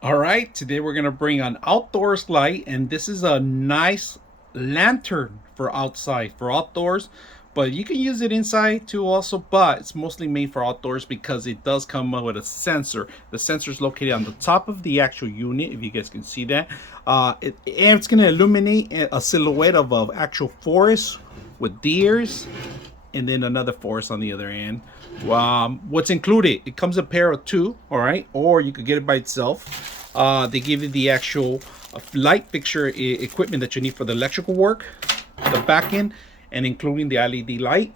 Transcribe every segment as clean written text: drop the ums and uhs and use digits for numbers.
All right, today we're gonna bring an outdoors light, and this is a nice lantern for outside, for outdoors, but you can use it inside too also, but it's mostly made for outdoors because it does come with a sensor. The sensor is located on the top of the actual unit, if you guys can see that. And it's gonna illuminate a silhouette of an actual forest with deers and then another forest on the other end. What's included? It comes a pair of two, all right, or you could get it by itself. They give you the actual light fixture equipment that you need for the electrical work, the back end, and including the LED light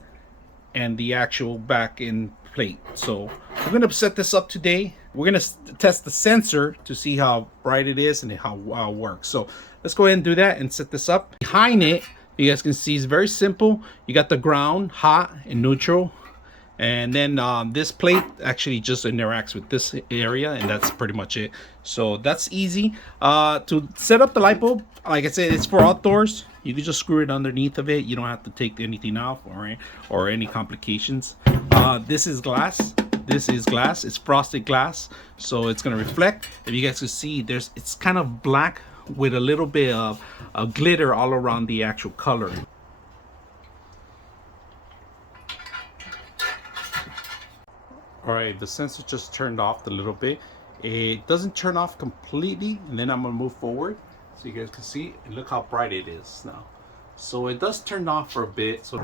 and the actual back end plate. So we're gonna set this up today. We're gonna test the sensor to see how bright it is and how it works. So let's go ahead and do that and set this up. Behind it, you guys can see it's very simple. You got the ground, hot and neutral, and then this plate actually just interacts with this area, and that's pretty much it. So that's easy. To set up the light bulb, like I said, it's for outdoors. You can just screw it underneath of it. You don't have to take anything off or any complications. This is glass. This is glass. It's frosted glass, so it's gonna reflect. If you guys can see, it's kind of black with a little bit of glitter all around the actual color. All right, the sensor just turned off a little bit. It doesn't turn off completely, and then I'm gonna move forward so you guys can see. And look how bright it is now. So it does turn off for a bit. So